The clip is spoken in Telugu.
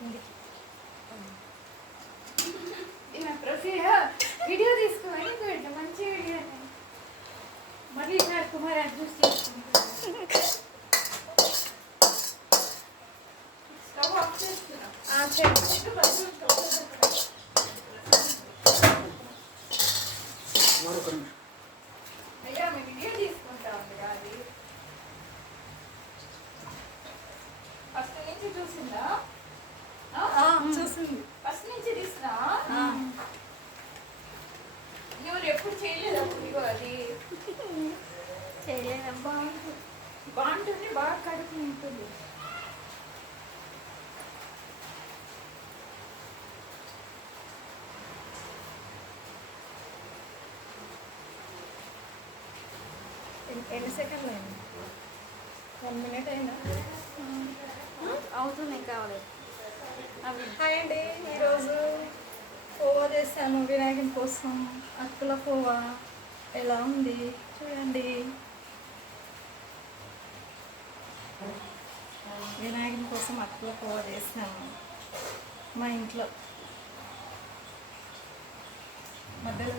కిందికి వీడియో తీసుకోవాలి మంచి వీడియో మళ్ళీ కుమార్ అడ్జస్ట్ చేసుకుంటాను. స్టవ్ ఆఫ్ చేస్తున్నా. అయ్యా మేము వీడియో తీసుకుంటాం అది ఫస్ట్ నుంచి చూసిందా? చూసింది. ఫస్ట్ నుంచి తీసినా ఎవరు ఎప్పుడు చేయలేదు అప్పుడు అది చేయలేదబ్బా. బాగుంటుంది, బాగా కడుపు ఉంటుంది. ఎన్ని సెకండ్లు అయింది? 1 మినిట్ అయిందా? అవుతున్నాయి కావాలి. హాయ్ అండి, ఈరోజు కోవా చేస్తాను వినాయకుని కోసం. అటుకుల కోవా ఎలా ఉంది చూడండి. వినాయకుని కోసం అటుకుల కోవా చేస్తాను మా ఇంట్లో. మధ్యలో